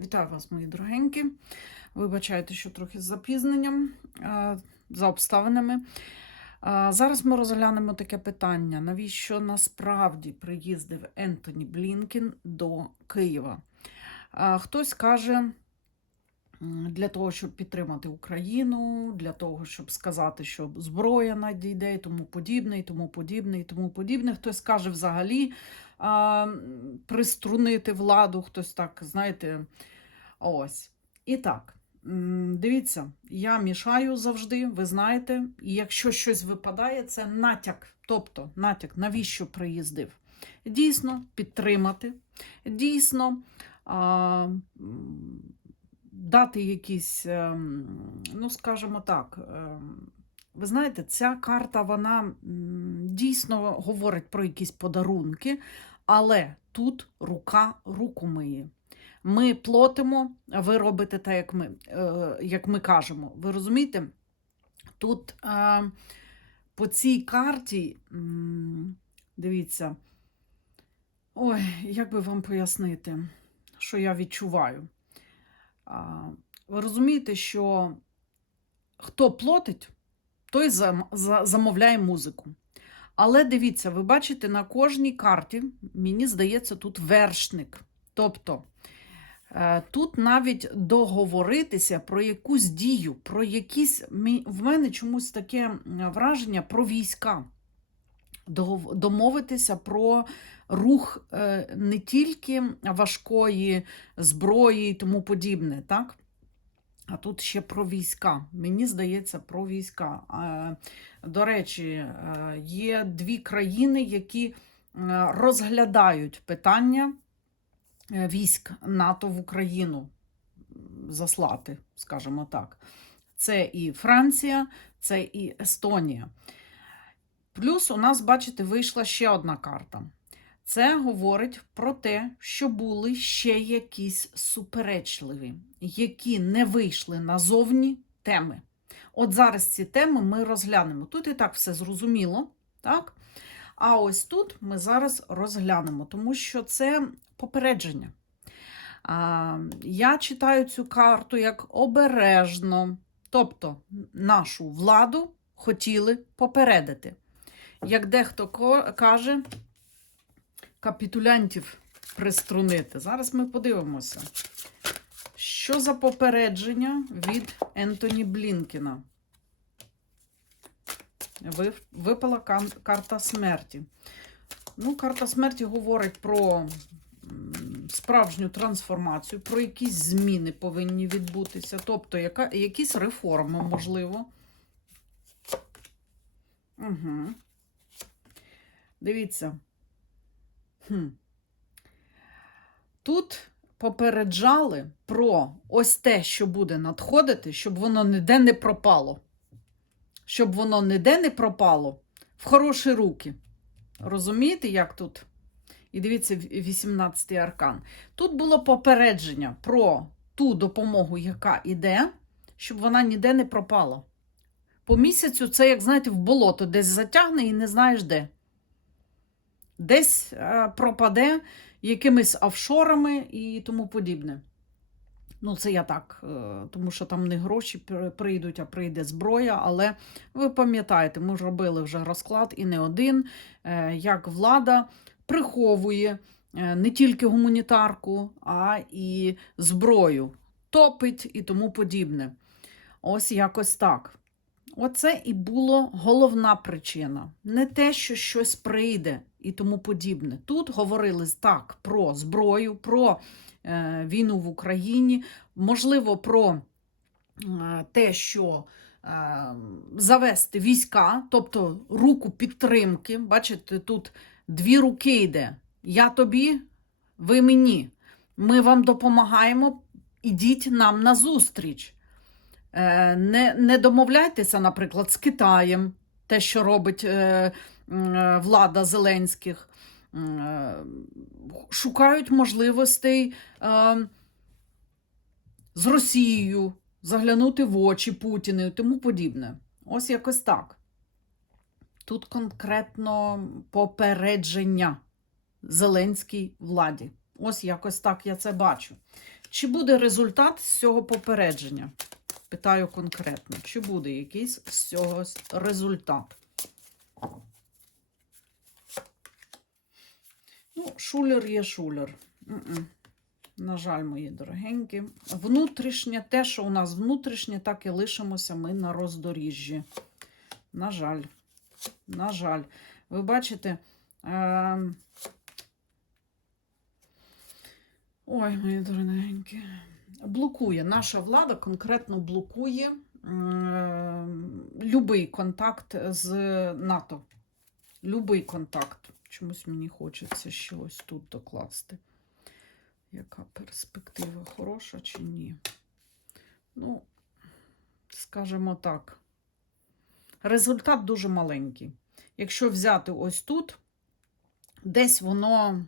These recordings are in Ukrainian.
Вітаю вас, мої дорогенькі. Вибачайте, що трохи з запізненням, е, за обставинами. Е, Зараз ми розглянемо таке питання: навіщо насправді приїздив Ентоні Блінкін до Києва? Е, Хтось каже, для того, щоб підтримати Україну, для того, щоб сказати, що зброя надійде і тому подібне, і тому подібне, і тому подібне. Хтось каже взагалі а, приструнити владу, хтось так, знаєте, ось. І так, дивіться, я мішаю завжди, ви знаєте, і якщо щось випадає, це натяк. Тобто, натяк, навіщо приїздив? Дійсно, підтримати, дійсно. А, дати якісь, ем, ну скажімо так, ем, ви знаєте, ця карта вона дійсно говорить про якісь подарунки, але тут рука руку миє. Ми платимо, а ви робите так, як ми, е, як ми кажемо. Ви розумієте? Тут е, по цій карті, дивіться, ой, як би вам пояснити, що я відчуваю. Ви розумієте, що хто платить, той замовляє музику. Але дивіться, ви бачите, на кожній карті, мені здається, тут вершник. Тобто е, тут навіть договоритися про якусь дію, про якісь. В мене чомусь таке враження про війська. Домовитися про рух е, не тільки важкої зброї і тому подібне, так? А тут ще про війська. Мені здається, про війська. До речі, е, є дві країни, які е, розглядають питання військ НАТО в Україну заслати, скажімо так. Це і Франція, це і Естонія. Плюс у нас, бачите, вийшла ще одна карта. Це говорить про те, що були ще якісь суперечливі, які не вийшли назовні теми. От зараз ці теми ми розглянемо. Тут і так все зрозуміло, так? А ось тут ми зараз розглянемо, тому що це попередження. Я читаю цю карту як обережно, тобто нашу владу хотіли попередити. Як дехто каже, капітулянтів приструнити. Зараз ми подивимося, що за попередження від Ентоні Блінкіна. Випала карта смерті. Ну, карта смерті говорить про справжню трансформацію, про якісь зміни повинні відбутися, тобто яка, якісь реформи, можливо. Угу. Дивіться. Хм. Тут попереджали про ось те, що буде надходити, щоб воно ніде не пропало. Щоб воно ніде не пропало в хороші руки. Розумієте, як тут? І дивіться, 18-й аркан. Тут було попередження про ту допомогу, яка йде, щоб вона ніде не пропала. По місяцю це, як знаєте, в болото десь затягне і не знаєш де. Десь е, пропаде якимись офшорами і тому подібне. Ну, це я так, е, тому що там не гроші прийдуть, а прийде зброя. Але ви пам'ятаєте, ми ж робили вже розклад і не один, е, як влада приховує не тільки гуманітарку, а і зброю, топить і тому подібне. Ось якось так. Оце і було головна причина. Не те, що щось прийде і тому подібне. Тут говорили так про зброю, про е, війну в Україні, можливо, про е, те, що е, завести війська, тобто руку підтримки. Бачите, тут дві руки йде. Я тобі, ви мені. Ми вам допомагаємо, ідіть нам на зустріч. Е, Не, не домовляйтеся, наприклад, з Китаєм, те, що робить е, е, влада Зеленських. Е, Шукають можливостей е, з Росією, заглянути в очі Путіну і тому подібне. Ось якось так. Тут конкретно попередження Зеленській владі. Ось якось так я це бачу. Чи буде результат з цього попередження? Питаю конкретно, чи буде якийсь з цього результат? Ну, шулер є шулер. М-м. На жаль, мої дорогенькі. Внутрішнє, те, що у нас внутрішнє, так і лишимося ми на роздоріжжі. На жаль. На жаль. Ви бачите. Е... Ой, мої дорогенькі. Блокує. Наша влада конкретно блокує любий контакт з НАТО. Любий контакт. Чомусь мені хочеться ще ось тут докласти. Яка перспектива хороша чи ні? Ну, скажімо так, результат дуже маленький. Якщо взяти ось тут, десь воно,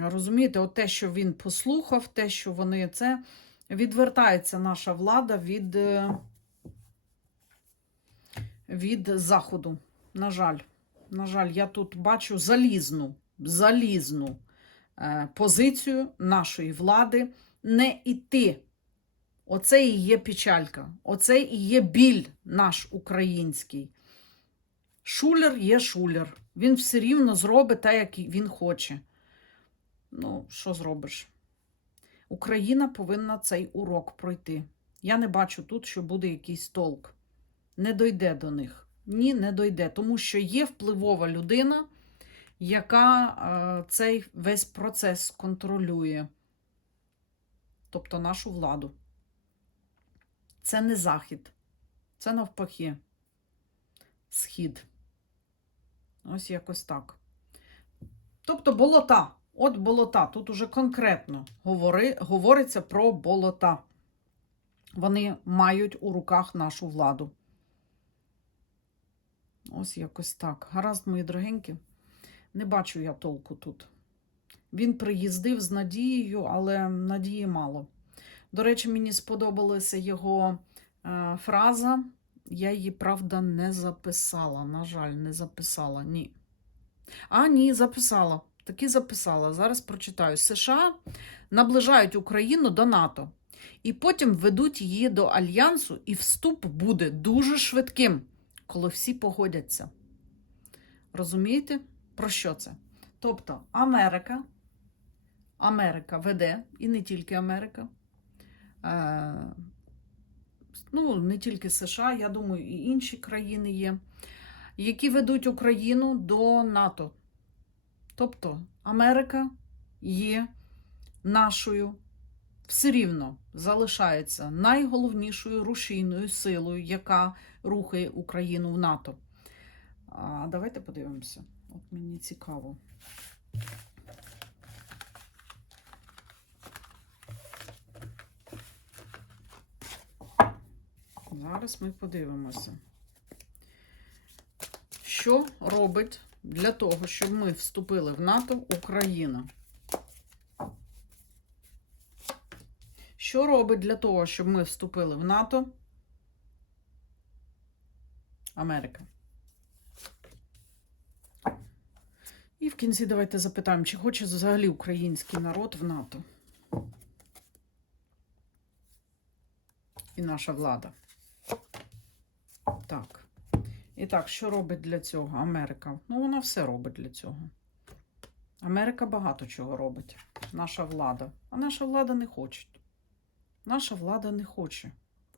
розумієте, от те, що він послухав, те, що вони це, відвертається наша влада від, е, від заходу. На жаль, на жаль, я тут бачу залізну, залізну е, позицію нашої влади не іти. Оце і є печалька, оце і є біль наш український. Шулер є шулер. Він все рівно зробить те, як він хоче. Ну, що зробиш? Україна повинна цей урок пройти. Я не бачу тут, що буде якийсь толк. Не дойде до них. Ні, не дойде. Тому що є впливова людина, яка е, цей весь процес контролює. Тобто нашу владу. Це не захід, це навпаки. Схід. Ось якось так. Тобто болота. От болота. Тут уже конкретно говори, говориться про болота. Вони мають у руках нашу владу. Ось якось так. Гаразд, мої дорогенькі. Не бачу я толку тут. Він приїздив з надією, але надії мало. До речі, мені сподобалася його е, фраза. Я її, правда, не записала. На жаль, не записала. Ні. А, ні, записала. Таки записала. Зараз прочитаю. США наближають Україну до НАТО. І потім ведуть її до Альянсу, і вступ буде дуже швидким, коли всі погодяться. Розумієте, про що це? Тобто Америка, Америка веде, і не тільки Америка. Е, ну, не тільки США, я думаю, і інші країни є, які ведуть Україну до НАТО. Тобто Америка є нашою, все рівно залишається найголовнішою рушійною силою, яка рухає Україну в НАТО. А давайте подивимося. От мені цікаво. Зараз ми подивимося, що робить для того, щоб ми вступили в НАТО Україна. Що робить для того, щоб ми вступили в НАТО? Америка. І в кінці давайте запитаємо, чи хоче взагалі український народ в НАТО. І наша влада. Так. І так, що робить для цього Америка? Ну, вона все робить для цього. Америка багато чого робить. Наша влада. А наша влада не хоче. Наша влада не хоче.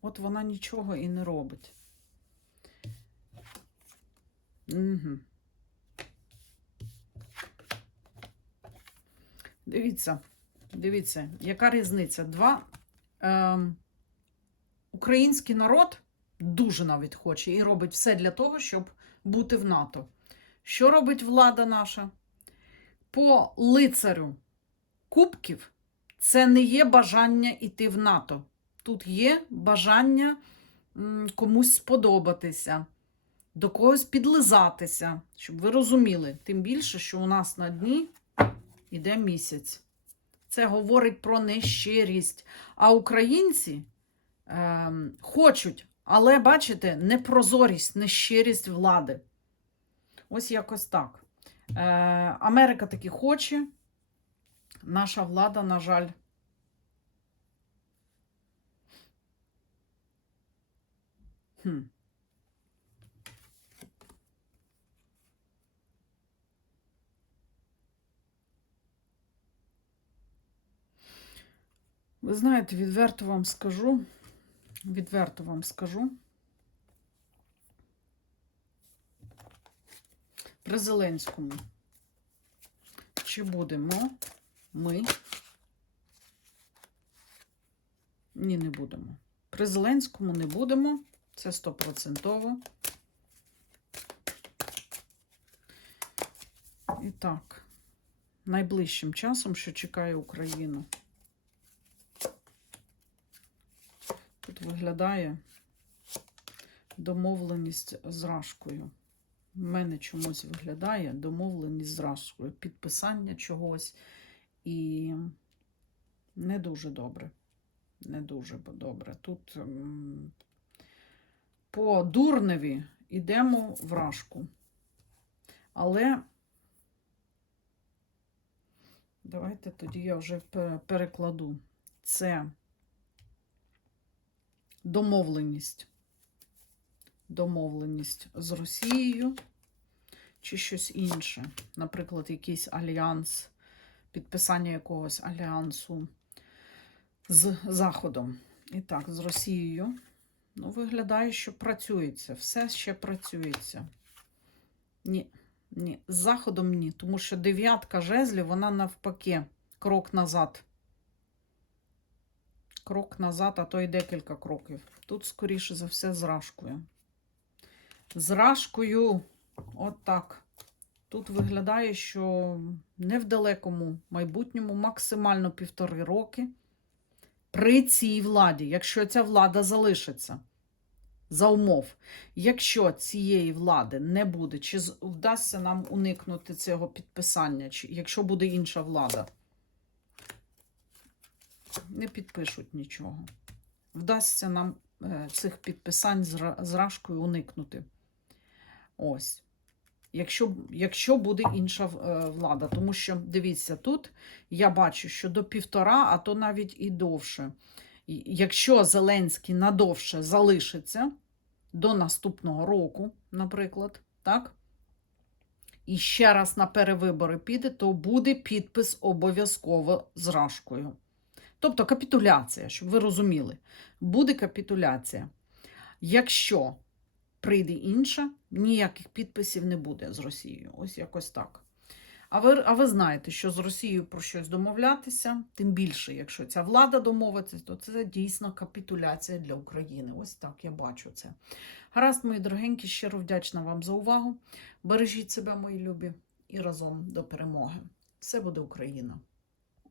От вона нічого і не робить. Угу. Дивіться, дивіться, яка різниця? Два. Е, український народ дуже навіть хоче і робить все для того, щоб бути в НАТО. Що робить влада наша? По лицарю кубків це не є бажання йти в НАТО. Тут є бажання комусь сподобатися, до когось підлизатися, щоб ви розуміли. Тим більше, що у нас на дні іде місяць. Це говорить про нещирість. А українці е, хочуть, але, бачите, непрозорість, нещирість влади. Ось якось так. Е, Америка таки хоче. наша влада, на жаль, хм. Ви знаєте, відверто вам скажу, відверто вам скажу. При Зеленському. Чи будемо ми? Ні, не будемо. При Зеленському не будемо. Це стопроцентово. І так, найближчим часом, що чекає Україну. Виглядає домовленість з Рашкою. В мене чомусь виглядає домовленість з Рашкою. Підписання чогось і не дуже добре. Не дуже добре. Тут по Дурневі йдемо в Рашку. Але давайте тоді я вже перекладу. Це домовленість. Домовленість з Росією чи щось інше. Наприклад, якийсь альянс, підписання якогось альянсу з Заходом. І так, з Росією. Ну, виглядає, що працюється. Все ще працюється. Ні, ні. З Заходом ні. Тому що дев'ятка жезлів, вона навпаки, крок назад. Крок назад, а то й декілька кроків. Тут, скоріше за все, з рашкою. З от так. Тут виглядає, що не в далекому майбутньому, максимально півтори роки при цій владі, якщо ця влада залишиться за умов, якщо цієї влади не буде, чи вдасться нам уникнути цього підписання, чи якщо буде інша влада, не підпишуть нічого. Вдасться нам е, цих підписань з, Рашкою уникнути. Ось. Якщо, якщо буде інша е, влада. Тому що, дивіться, тут я бачу, що до півтора, а то навіть і довше. Якщо Зеленський надовше залишиться до наступного року, наприклад, так? І ще раз на перевибори піде, то буде підпис обов'язково з Рашкою. Тобто капітуляція, щоб ви розуміли, буде капітуляція. Якщо прийде інша, ніяких підписів не буде з Росією. Ось якось так. А ви, а ви знаєте, що з Росією про щось домовлятися, тим більше, якщо ця влада домовиться, то це дійсно капітуляція для України. Ось так я бачу це. Гаразд, мої дорогенькі, щиро вдячна вам за увагу. Бережіть себе, мої любі, і разом до перемоги. Все буде Україна!